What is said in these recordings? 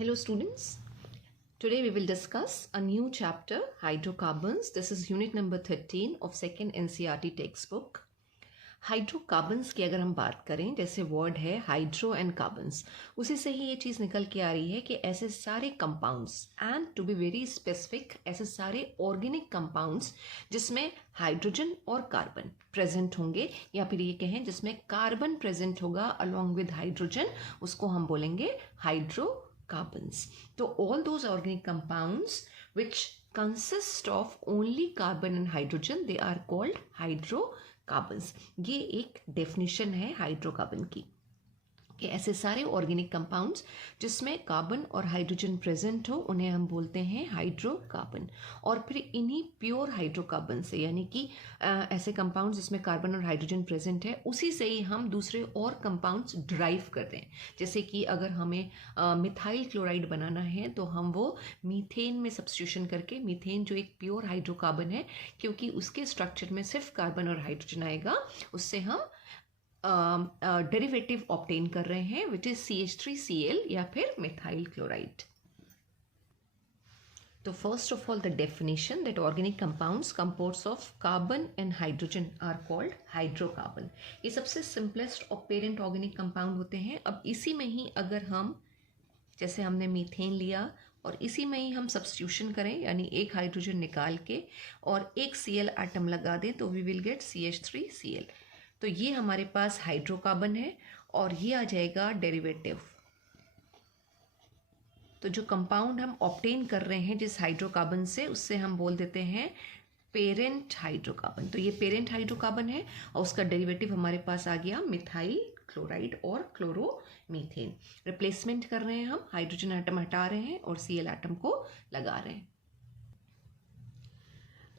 Hello students, today we will discuss a new chapter, hydrocarbons. This is unit number 13 of second NCERT textbook. Hydrocarbons की अगर हम बात करें, जैसे word है हाइड्रो एंड कार्बन्स, उसी से ही ये चीज़ निकल के आ रही है कि ऐसे सारे compounds and to be very specific ऐसे सारे ऑर्गेनिक कंपाउंड्स जिसमें हाइड्रोजन और कार्बन प्रेजेंट होंगे, या फिर ये कहें जिसमें कार्बन प्रेजेंट होगा अलोंग विद हाइड्रोजन, उसको हम बोलेंगे हाइड्रोकार्बन्स. तो all those organic compounds which consist of only carbon and hydrogen, they are called hydrocarbons. ये एक डेफिनेशन है हाइड्रोकार्बन की कि ऐसे सारे ऑर्गेनिक कंपाउंड्स जिसमें कार्बन और हाइड्रोजन प्रेजेंट हो उन्हें हम बोलते हैं हाइड्रोकार्बन. और फिर इन्हीं प्योर हाइड्रोकार्बन से, यानी कि ऐसे कंपाउंड्स जिसमें कार्बन और हाइड्रोजन प्रेजेंट है, उसी से ही हम दूसरे और कंपाउंड्स ड्राइव करते हैं. जैसे कि अगर हमें मिथाइल क्लोराइड बनाना है तो हम वो मीथेन में सब्स्टिट्यूशन करके, मीथेन जो एक प्योर हाइड्रोकार्बन है क्योंकि उसके स्ट्रक्चर में सिर्फ कार्बन और हाइड्रोजन आएगा, उससे हम डेरिवेटिव ऑब्टेन कर रहे हैं विच इज CH3Cl या फिर मिथाइल क्लोराइड. तो first of all the definition that organic compounds composed of carbon and hydrogen are called hydrocarbon. ये सबसे सिंपलेस्ट और पेरेंट ऑर्गेनिक कंपाउंड होते हैं. अब इसी में ही अगर हम, जैसे हमने मीथेन लिया और इसी में ही हम सब्स्टिट्यूशन करें, यानी एक हाइड्रोजन निकाल के और एक Cl एटम लगा दें, तो वी विल गेट CH3Cl. तो ये हमारे पास हाइड्रोकार्बन है और ये आ जाएगा डेरिवेटिव. तो जो कंपाउंड हम ऑब्टेन कर रहे हैं जिस हाइड्रोकार्बन से, उससे हम बोल देते हैं पेरेंट हाइड्रोकार्बन. तो ये पेरेंट हाइड्रोकार्बन है और उसका डेरिवेटिव हमारे पास आ गया मिथाइल क्लोराइड और क्लोरोमीथेन. रिप्लेसमेंट कर रहे हैं हम, हाइड्रोजन एटम हटा रहे हैं और Cl एटम को लगा रहे हैं.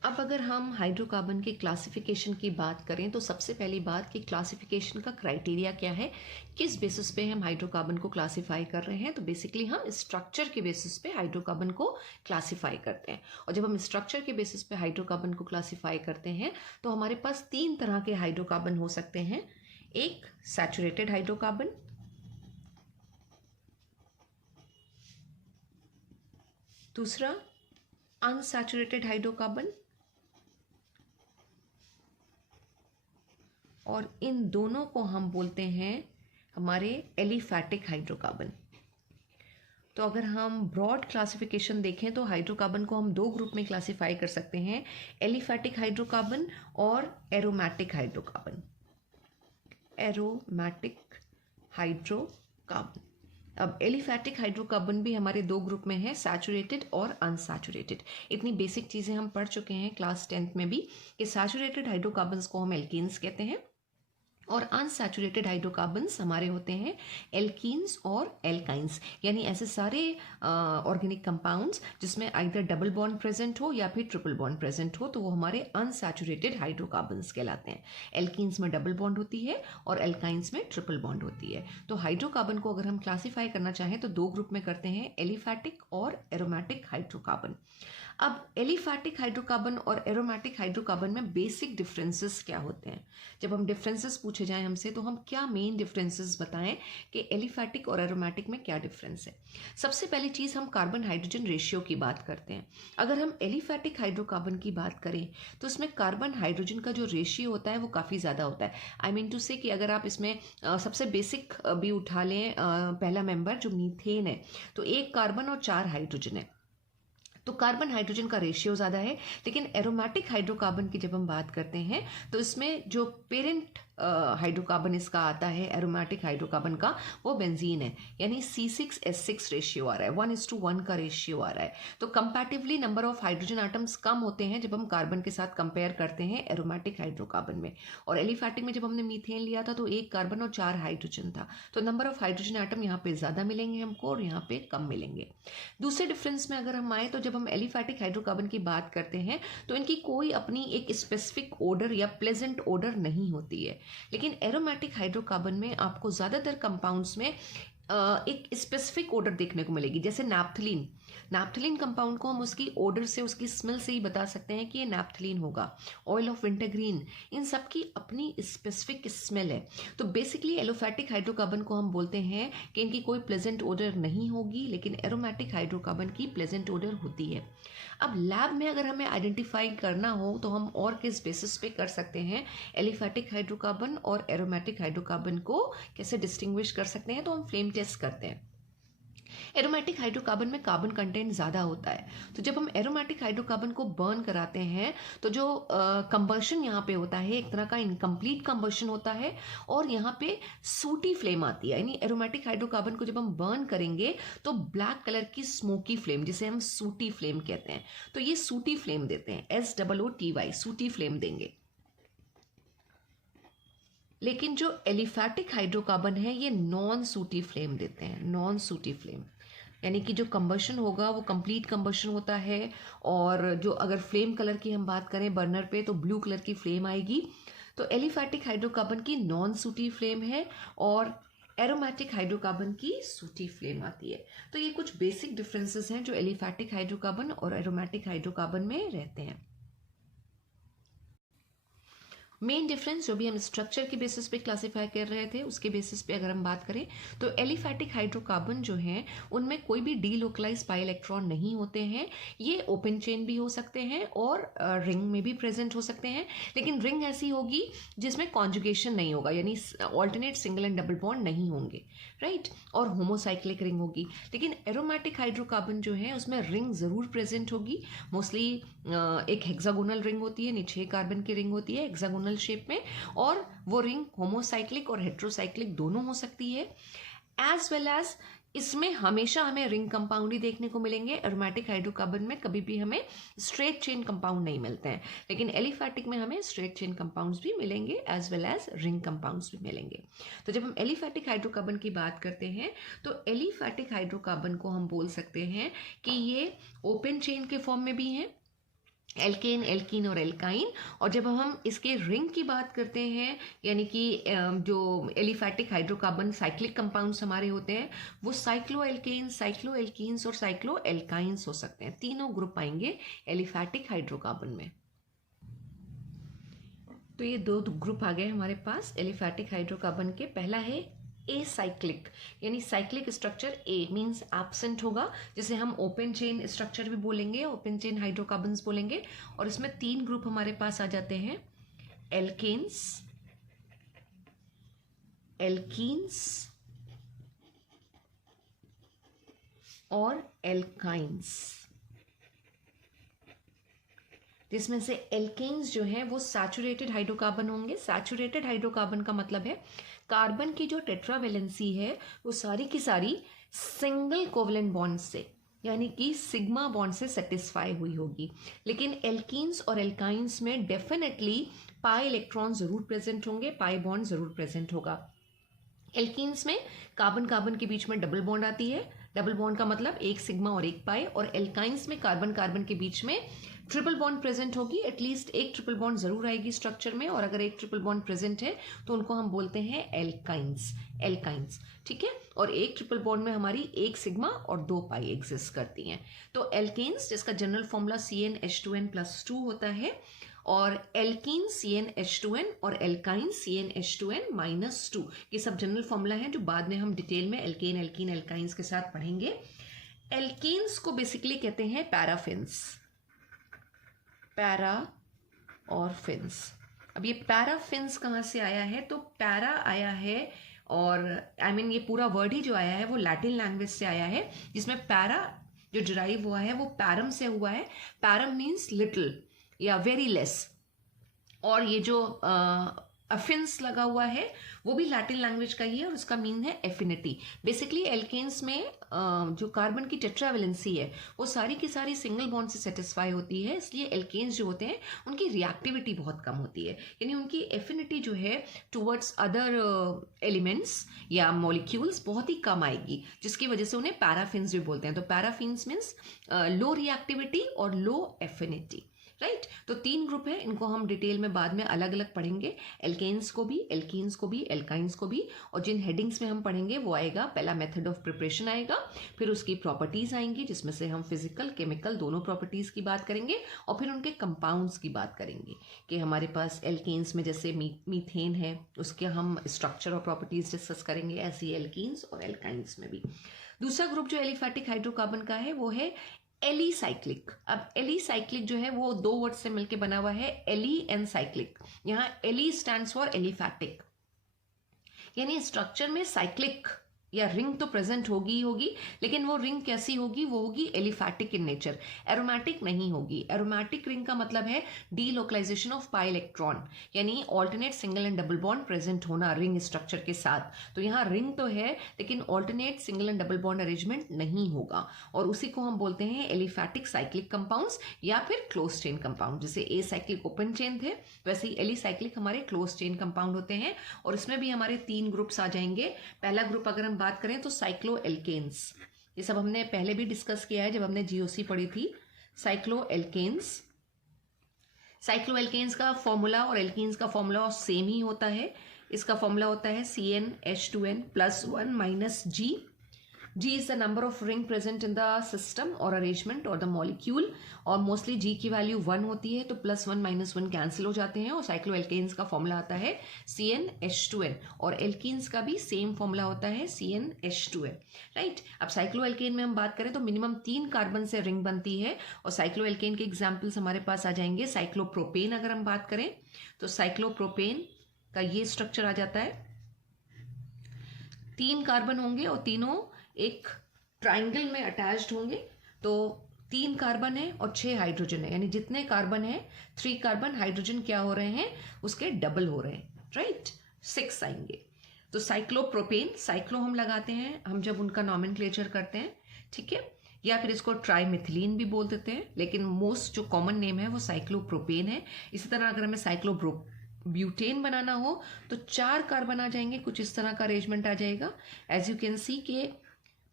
अब अगर हम हाइड्रोकार्बन के क्लासिफिकेशन की बात करें तो सबसे पहली बात कि क्लासिफिकेशन का क्राइटेरिया क्या है, किस बेसिस पे हम हाइड्रोकार्बन को क्लासिफाई कर रहे हैं. तो बेसिकली हम स्ट्रक्चर के बेसिस पे हाइड्रोकार्बन को क्लासिफाई करते हैं. और जब हम स्ट्रक्चर के बेसिस पे हाइड्रोकार्बन को क्लासिफाई करते हैं तो हमारे पास तीन तरह के हाइड्रोकार्बन हो सकते हैं. एक सैचुरेटेड हाइड्रोकार्बन, दूसरा अनसैचुरेटेड हाइड्रोकार्बन, और इन दोनों को हम बोलते हैं हमारे एलिफैटिक हाइड्रोकार्बन. तो अगर हम ब्रॉड क्लासिफिकेशन देखें तो हाइड्रोकार्बन को हम दो ग्रुप में क्लासिफाई कर सकते हैं, एलिफैटिक हाइड्रोकार्बन और एरोमैटिक हाइड्रोकार्बन. Aromatic hydrocarbon. अब एलिफैटिक हाइड्रोकार्बन भी हमारे दो ग्रुप में है, सैचुरेटेड और अनसैचुरेटेड. इतनी बेसिक चीज़ें हम पढ़ चुके हैं क्लास 10th में भी कि सैचुरेटेड हाइड्रोकार्बन्स को हम एल्कीन्स कहते हैं और अनसैचुरेटेड हाइड्रोकार्बन्स हमारे होते हैं एल्कीन्स और एल्काइंस. यानी ऐसे सारे ऑर्गेनिक कंपाउंड्स जिसमें आइदर डबल बॉन्ड प्रेजेंट हो या फिर ट्रिपल बॉन्ड प्रेजेंट हो, तो वो हमारे अनसैचुरेटेड हाइड्रोकार्बन्स कहलाते हैं. एल्कीन्स में डबल बॉन्ड होती है और एल्काइंस में ट्रिपल बॉन्ड होती है. तो हाइड्रोकार्बन को अगर हम क्लासीफाई करना चाहें तो दो ग्रुप में करते हैं, एलिफैटिक और एरोमैटिक हाइड्रोकार्बन. अब एलिफैटिक हाइड्रोकार्बन और एरोमैटिक हाइड्रोकार्बन में बेसिक डिफरेंसेस क्या होते हैं. जब हम डिफरेंसेस पूछे जाएं हमसे तो हम क्या मेन डिफरेंसेस बताएं कि एलिफैटिक और एरोमैटिक में क्या डिफरेंस है. सबसे पहली चीज़ हम कार्बन हाइड्रोजन रेशियो की बात करते हैं. अगर हम एलिफैटिक हाइड्रोकार्बन की बात करें तो इसमें कार्बन हाइड्रोजन का जो रेशियो होता है वो काफ़ी ज़्यादा होता है. आई मीन टू से कि अगर आप इसमें सबसे बेसिक भी उठा लें, पहला मेंबर जो मीथेन है, तो एक कार्बन और 4 हाइड्रोजन है, तो कार्बन हाइड्रोजन का रेशियो ज़्यादा है. लेकिन एरोमैटिक हाइड्रोकार्बन की जब हम बात करते हैं तो इसमें जो पेरेंट हाइड्रोकार्बन इसका आता है एरोमैटिक हाइड्रोकार्बन का, वो बेंजीन है, यानी C6H6 रेशियो आ रहा है, 1:1 का रेशियो आ रहा है. तो comparatively number of hydrogen atoms कम होते हैं जब हम कार्बन के साथ कंपेयर करते हैं एरोमैटिक हाइड्रोकार्बन में. और एलिफैटिक में जब हमने मीथेन लिया था तो एक कार्बन और 4 हाइड्रोजन था, तो नंबर ऑफ हाइड्रोजन आइटम यहाँ पे ज़्यादा मिलेंगे हमको और यहाँ पे कम मिलेंगे. दूसरे डिफरेंस में अगर हम आए तो जब हम एलिफैटिक हाइड्रोकार्बन की बात करते हैं तो इनकी कोई अपनी एक स्पेसिफिक ओडर या प्लेजेंट ओडर नहीं होती है. लेकिन एरोमैटिक हाइड्रोकार्बन में आपको ज़्यादातर कंपाउंड्स में एक स्पेसिफिक ओडर देखने को मिलेगी। जैसे नैप्थलीन, नैप्थलीन कंपाउंड को हम उसकी ओडर से, उसकी स्मेल से ही बता सकते हैं कि ये नैप्थलीन होगा। ऑयल ऑफ विंटरग्रीन, इन सब की अपनी स्पेसिफिक स्मेल है। तो बेसिकली एलोफैटिक हाइड्रोकार्बन को हम बोलते हैं कि इनकी कोई प्लेजेंट ओडर नहीं होगी, लेकिन एरोमेटिक हाइड्रोकार्बन की प्लेजेंट ओडर होती है। अब लैब में अगर हमें आइडेंटिफाई करना हो तो हम और किस बेसिस पे कर सकते हैं एलिफैटिक हाइड्रोकार्बन और एरोमेटिक हाइड्रोकार्बन को कैसे डिस्टिंग्विश कर सकते हैं, तो हम फ्लेम टेस्ट करते हैं। एरोमेटिक हाइड्रोकार्बन में कार्बन कंटेंट ज़्यादा होता है, तो जब हम एरोमेटिक हाइड्रोकार्बन को बर्न कराते हैं तो जो कंबशन यहाँ पे होता है, एक तरह का इनकम्प्लीट कंबशन होता है और यहाँ पे सूटी फ्लेम आती है। यानी एरोमेटिक हाइड्रोकार्बन को जब हम बर्न करेंगे तो ब्लैक कलर की स्मोकी फ्लेम, जिसे हम सूटी फ्लेम कहते हैं, तो ये सूटी फ्लेम देते हैं, SOOTY, सूटी फ्लेम देंगे। लेकिन जो एलिफैटिक हाइड्रोकार्बन है ये नॉन सूटी फ्लेम देते हैं, नॉन सूटी फ्लेम, यानी कि जो कंबशन होगा वो कंप्लीट कंबशन होता है। और जो अगर फ्लेम कलर की हम बात करें बर्नर पे तो ब्लू कलर की फ्लेम आएगी। तो एलिफैटिक हाइड्रोकार्बन की नॉन सूटी फ्लेम है और एरोमेटिक हाइड्रोकार्बन की सूटी फ्लेम आती है। तो ये कुछ बेसिक डिफरेंसेस हैं जो एलिफैटिक हाइड्रोकार्बन और एरोमेटिक हाइड्रोकार्बन में रहते हैं। मेन डिफरेंस जो भी हम स्ट्रक्चर के बेसिस पे क्लासिफाई कर रहे थे उसके बेसिस पे अगर हम बात करें तो एलिफैटिक हाइड्रोकार्बन जो हैं उनमें कोई भी डीलोकलाइज पाई इलेक्ट्रॉन नहीं होते हैं। ये ओपन चेन भी हो सकते हैं और रिंग में भी प्रेजेंट हो सकते हैं, लेकिन रिंग ऐसी होगी जिसमें कॉन्जुगेशन नहीं होगा, यानी alternate single and double bond नहीं होंगे, राइट, और होमोसाइक्लिक रिंग होगी। लेकिन एरोमेटिक हाइड्रोकार्बन जो है उसमें रिंग ज़रूर प्रेजेंट होगी। मोस्टली एक हेक्सागोनल रिंग होती है, नीचे कार्बन की रिंग होती है हेक्सागोनल शेप में, और वो रिंग होमोसाइक्लिक और हेट्रोसाइक्लिक दोनों हो सकती है। एज वेल एज इसमें हमेशा हमें रिंग कंपाउंड ही देखने को मिलेंगे। एरोमेटिक हाइड्रोकार्बन में कभी भी हमें स्ट्रेट चेन कंपाउंड नहीं मिलते हैं, लेकिन एलिफैटिक में हमें स्ट्रेट चेन कंपाउंड्स भी मिलेंगे as well as ring compounds भी मिलेंगे। तो जब हम एलिफैटिक हाइड्रोकार्बन की बात करते हैं तो एलिफैटिक हाइड्रोकार्बन को हम बोल सकते हैं कि ये ओपन चेन के फॉर्म में भी हैं, एल्केन, एल्कीन और एल्काइन। और जब हम इसके रिंग की बात करते हैं, यानी कि जो एलिफैटिक हाइड्रोकार्बन साइक्लिक कंपाउंड्स हमारे होते हैं वो साइक्लो एल्केन्स, साइक्लो एल्कीन्स और साइक्लो एल्काइंस हो सकते हैं। तीनों ग्रुप आएंगे एलिफैटिक हाइड्रोकार्बन में। तो ये दो ग्रुप आ गए हमारे पास एलिफैटिक हाइड्रोकार्बन के। पहला है एसाइक्लिक, यानी साइक्लिक स्ट्रक्चर ए मींस एब्सेंट होगा, जिसे हम ओपन चेन स्ट्रक्चर भी बोलेंगे, ओपन चेन हाइड्रोकार्बन्स बोलेंगे। और इसमें तीन ग्रुप हमारे पास आ जाते हैं, एल्केन्स, एल्कीन्स और एल्काइंस। जिसमें से एल्केन्स जो है वो सैचुरेटेड हाइड्रोकार्बन होंगे। सैचुरेटेड हाइड्रोकार्बन का मतलब है कार्बन की जो टेट्रावेलेंसी है वो सारी की सारी सिंगल कोवलेंट बॉन्ड से, यानी कि सिग्मा बॉन्ड से सेटिस्फाई हुई होगी। लेकिन एल्कीन्स और एल्काइंस में डेफिनेटली पाई इलेक्ट्रॉन जरूर प्रेजेंट होंगे, पाई बॉन्ड जरूर प्रेजेंट होगा। एल्कीन्स में कार्बन कार्बन के बीच में डबल बॉन्ड आती है, डबल बॉन्ड का मतलब एक सिग्मा और एक पाई। और एल्काइंस में कार्बन कार्बन के बीच में ट्रिपल बॉन्ड प्रेजेंट होगी, एटलीस्ट एक ट्रिपल बॉन्ड जरूर आएगी स्ट्रक्चर में, और अगर एक ट्रिपल बॉन्ड प्रेजेंट है तो उनको हम बोलते हैं एल्काइंस, एल्काइंस, ठीक है। और एक ट्रिपल बॉन्ड में हमारी एक सिग्मा और दो पाई एग्जिस्ट करती हैं। तो एल्केन्स जिसका जनरल फॉर्मूला CnH2n+2 होता है, और एल्कीन CnH2n और एल्काइन CnH2n-2, ये सब जनरल फॉर्मूला हैं जो बाद में हम डिटेल में एल्केन, एल्कीन, एल्काइंस के साथ पढ़ेंगे। एल्केन्स को बेसिकली कहते हैं पैराफिन्स, पैरा और फिन्स। अब ये पैराफिन्स कहाँ से आया है, तो पैरा आया है, और ये पूरा वर्ड ही जो आया है वो लैटिन लैंग्वेज से आया है, जिसमें पैरा जो डिराइव हुआ है वो पैरम से हुआ है। पैरम मीन्स लिटिल या वेरी लेस, और ये जो अफिन्स लगा हुआ है वो भी लैटिन लैंग्वेज का ही है और उसका मीन है एफिनिटी। बेसिकली एल्केन्स में जो कार्बन की टेट्रावेलेंसी है वो सारी की सारी सिंगल बॉन्ड से सेटिस्फाई होती है, इसलिए एल्केन्स जो होते हैं उनकी रिएक्टिविटी बहुत कम होती है, यानी उनकी एफिनिटी जो है टुवर्ड्स अदर एलिमेंट्स या मॉलिक्यूल्स बहुत ही कम आएगी, जिसकी वजह से उन्हें पैराफिन्स भी बोलते हैं। तो पैराफिन्स मीन्स लो रिएक्टिविटी और लो एफिनिटी, राइट। तो 3 ग्रुप है, इनको हम डिटेल में बाद में अलग अलग पढ़ेंगे, एल्केन्स को भी, एल्कीन्स को भी, एल्काइंस को भी। और जिन हेडिंग्स में हम पढ़ेंगे वो आएगा, पहला मेथड ऑफ प्रिपरेशन आएगा, फिर उसकी प्रॉपर्टीज आएंगी जिसमें से हम फिजिकल केमिकल दोनों प्रॉपर्टीज की बात करेंगे, और फिर उनके कंपाउंड्स की बात करेंगे कि हमारे पास एल्केन्स में जैसे मीथेन है उसके हम स्ट्रक्चर और प्रॉपर्टीज डिस्कस करेंगे, ऐसे ही एल्कीन्स और एल्काइंस में भी। दूसरा ग्रुप जो एलिफैटिक हाइड्रोकार्बन का है वो है एलीसाइक्लिक। अब एलीसाइक्लिक जो है वो 2 वर्ड से मिलकर बना हुआ है, एली एंड साइक्लिक। यहाँ एली स्टैंड्स फॉर एलिफैटिक, यानी स्ट्रक्चर में साइक्लिक या रिंग तो प्रेजेंट होगी ही होगी, लेकिन वो रिंग कैसी होगी, वो होगी एलिफैटिक इन नेचर, एरोमेटिक नहीं होगी। एरोमेटिक रिंग का मतलब है डीलोकलाइजेशन ऑफ पाई इलेक्ट्रॉन, यानी alternate single and double bond present होना रिंग स्ट्रक्चर के साथ। तो यहाँ रिंग तो है लेकिन alternate single and double bond arrangement नहीं होगा, और उसी को हम बोलते हैं एलिफैटिक साइक्लिक कंपाउंड्स या फिर क्लोज चेन कंपाउंड। जैसे ए साइक्लिक ओपन चेन थे, वैसे ही एलिसाइक्लिक हमारे क्लोज चेन कंपाउंड होते हैं, और इसमें भी हमारे 3 ग्रुप्स आ जाएंगे। पहला ग्रुप अगर हम बात करें तो साइक्लो एल्केन्स, ये सब हमने पहले भी डिस्कस किया है जब हमने जीओसी पढ़ी थी। साइक्लो एल्केन्स, साइक्लो एल्केन्स का फॉर्मूला और एल्कीन्स का फॉर्मूला सेम ही होता है। इसका फॉर्मूला होता है CnH2n +1 - G। G is the number of ring present in the system or arrangement or the molecule, और मोस्टली G की वैल्यू 1 होती है, तो +1 - 1 कैंसिल हो जाते हैं, और साइक्लो एल्केन्स का फॉर्मूला आता है CnH2n, और एल्कीन्स का भी सेम फॉर्मूला होता है CnH2n, राइट। अब साइक्लो एल्केन में हम बात करें तो मिनिमम 3 कार्बन से रिंग बनती है, और साइक्लो एल्केन के एग्जाम्पल्स हमारे पास आ जाएंगे। साइक्लोप्रोपेन अगर हम बात करें तो साइक्लोप्रोपेन का ये स्ट्रक्चर आ जाता है, 3 कार्बन होंगे और तीनों एक ट्राइंगल में अटैच्ड होंगे, तो 3 कार्बन है और 6 हाइड्रोजन है, यानी जितने कार्बन है 3 कार्बन, हाइड्रोजन क्या हो रहे हैं उसके डबल हो रहे हैं, राइट, 6 आएंगे। तो साइक्लोप्रोपेन, साइक्लो हम लगाते हैं हम जब उनका नॉमेनक्लेचर करते हैं, ठीक है, या फिर इसको ट्राईमिथिलीन भी बोल देते हैं, लेकिन मोस्ट जो कॉमन नेम है वो साइक्लोप्रोपेन है। इसी तरह अगर हमें साइक्लोब्यूटेन बनाना हो तो 4 कार्बन आ जाएंगे, कुछ इस तरह का अरेंजमेंट आ जाएगा। एज यू कैन सी के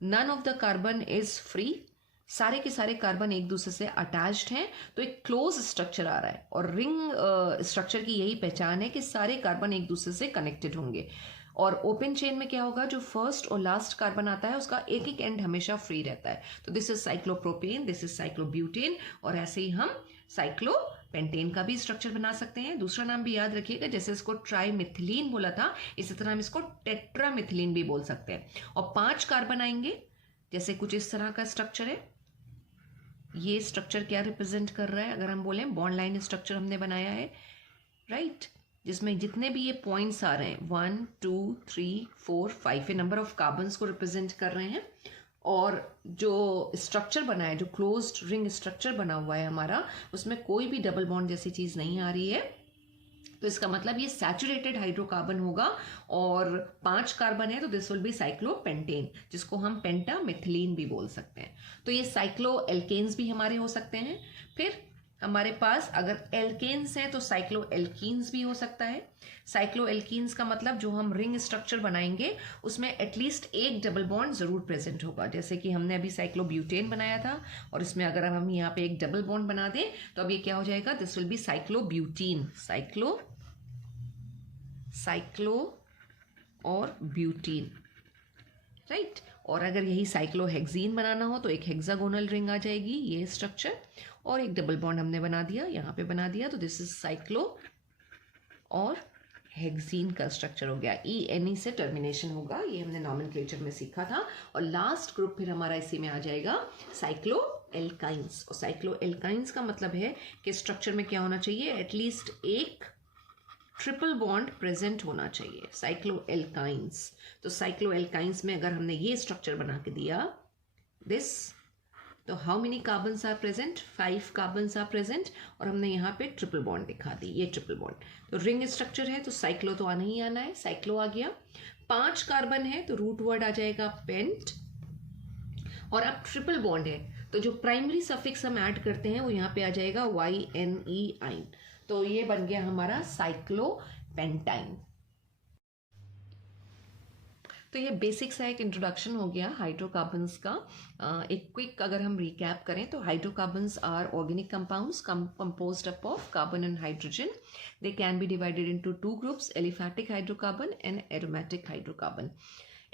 none of the carbon is free, सारे के सारे कार्बन एक दूसरे से अटैच्ड हैं, तो एक क्लोज स्ट्रक्चर आ रहा है, और रिंग स्ट्रक्चर की यही पहचान है कि सारे कार्बन एक दूसरे से कनेक्टेड होंगे। और ओपन चेन में क्या होगा, जो फर्स्ट और लास्ट कार्बन आता है उसका एक एक एंड हमेशा फ्री रहता है, तो this is cyclopropane, this is cyclobutane, और ऐसे ही हम साइक्लोपेंटेन का भी स्ट्रक्चर बना सकते हैं। दूसरा नाम भी याद रखिएगा, जैसे इसको ट्राईमिथिलीन बोला था इसी तरह हम इसको टेट्रामिथिलीन भी बोल सकते हैं। और 5 कार्बन आएंगे, जैसे कुछ इस तरह का स्ट्रक्चर है। ये स्ट्रक्चर क्या रिप्रेजेंट कर रहा है, अगर हम बोलें बॉन्ड लाइन स्ट्रक्चर हमने बनाया है, राइट, जिसमें जितने भी ये पॉइंट्स आ रहे हैं 1 2 3 4 5 ये नंबर ऑफ कार्बन्स को रिप्रेजेंट कर रहे हैं। और जो स्ट्रक्चर बना है, जो क्लोज्ड रिंग स्ट्रक्चर बना हुआ है हमारा, उसमें कोई भी डबल बॉन्ड जैसी चीज नहीं आ रही है, तो इसका मतलब ये सैचुरेटेड हाइड्रोकार्बन होगा। और 5 कार्बन है तो दिस विल बी साइक्लोपेंटेन, जिसको हम पेंटामिथिलीन भी बोल सकते हैं। तो ये साइक्लो एल्केन्स भी हमारे हो सकते हैं। फिर हमारे पास अगर एल्केन्स हैं तो साइक्लो एल्कीन्स भी हो सकता है। साइक्लो एल्कीन्स का मतलब जो हम रिंग स्ट्रक्चर बनाएंगे उसमें एटलीस्ट एक डबल बॉन्ड जरूर प्रेजेंट होगा, जैसे कि हमने अभी साइक्लोब्यूटेन बनाया था, और इसमें अगर हम यहाँ पे एक डबल बॉन्ड बना दें तो अब ये क्या हो जाएगा, दिस विल बी साइक्लोब्यूटीन, साइक्लो और ब्यूटीन, राइट। और अगर यही साइक्लोहेक्सीन बनाना हो तो एक हेक्सागोनल रिंग आ जाएगी, ये स्ट्रक्चर, और एक डबल बॉन्ड हमने बना दिया, यहाँ पे बना दिया, तो दिस इज साइक्लो और हेक्सीन का स्ट्रक्चर हो गया। ENE से टर्मिनेशन होगा, ये हमने नॉमेनक्लेचर में सीखा था। और लास्ट ग्रुप फिर हमारा इसी में आ जाएगा साइक्लो एल्काइंस। और साइक्लो एल्काइंस का मतलब है कि स्ट्रक्चर में क्या होना चाहिए, एटलीस्ट एक ट्रिपल बॉन्ड प्रेजेंट होना चाहिए, साइक्लो एल्काइंस। तो साइक्लो एल्काइंस में अगर हमने ये स्ट्रक्चर बना के दिया दिस, तो how many carbons are present, 5 carbons are present, और हमने यहाँ पे ट्रिपल बॉन्ड दिखा दी, ये ट्रिपल बॉन्ड। तो रिंग स्ट्रक्चर है तो साइक्लो तो आना ही आना है, साइक्लो आ गया। 5 कार्बन है तो रूट वर्ड आ जाएगा पेंट, और अब ट्रिपल बॉन्ड है तो जो प्राइमरी सफिक्स हम ऐड करते हैं वो यहाँ पे आ जाएगा YNE आइन, तो ये बन गया हमारा साइक्लोपेंटाइन। तो ये बेसिक सा एक इंट्रोडक्शन हो गया हाइड्रोकार्बन्स का। एक क्विक अगर हम रिकैप करें तो hydrocarbons are organic compounds composed up of carbon and hydrogen. They can be divided into two groups, aliphatic hydrocarbon and aromatic hydrocarbon.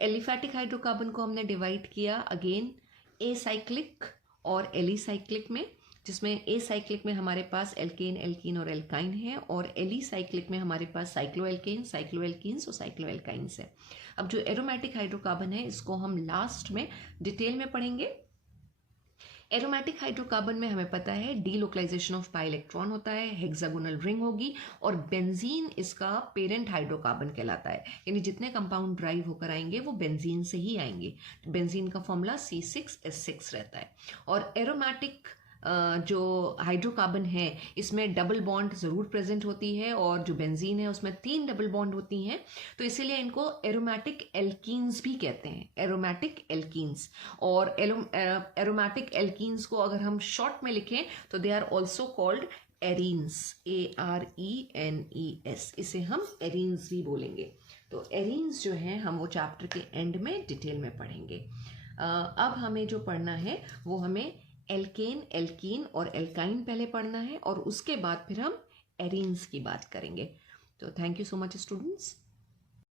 Aliphatic hydrocarbon को हमने डिवाइड किया अगेन एसाइक्लिक और एलिसाइक्लिक में, जिसमें ए साइक्लिक में हमारे पास एल्केन, एल्कीन और alkyne है, और एली साइक्लिक में हमारे पास साइक्लोएल्केन, साइक्लोएल्कीन्स और साइक्लोएल्काइंस है। अब जो एरोमेटिक हाइड्रोकार्बन है इसको हम लास्ट में डिटेल में पढ़ेंगे। एरोमेटिक हाइड्रोकार्बन में हमें पता है डीलोकलाइजेशन ऑफ पाई इलेक्ट्रॉन होता है, हेक्सागोनल रिंग होगी, और बेंजीन इसका पेरेंट हाइड्रोकार्बन कहलाता है। यानी जितने कंपाउंड ड्राइव होकर आएंगे वो बेंजीन से ही आएंगे। बेंजीन का फॉर्मूला C6H6 रहता है। और एरोमेटिक जो हाइड्रोकार्बन है इसमें डबल बॉन्ड ज़रूर प्रेजेंट होती है, और जो बेंजीन है उसमें 3 डबल बॉन्ड होती हैं, तो इसीलिए इनको एरोमेटिक एल्कीन्स भी कहते हैं, एरोमेटिक एल्कीन्स। और एरोमेटिक एल्कीन्स को अगर हम शॉर्ट में लिखें तो they are also called arenes, ARENES। इसे हम एरीन्स भी बोलेंगे। तो एरीन्स जो हैं हम वो चैप्टर के एंड में डिटेल में पढ़ेंगे। अब हमें जो पढ़ना है वो हमें एल्केन, एल्कीन और एल्काइन पहले पढ़ना है, और उसके बाद फिर हम एरीन्स की बात करेंगे। तो thank you so much students.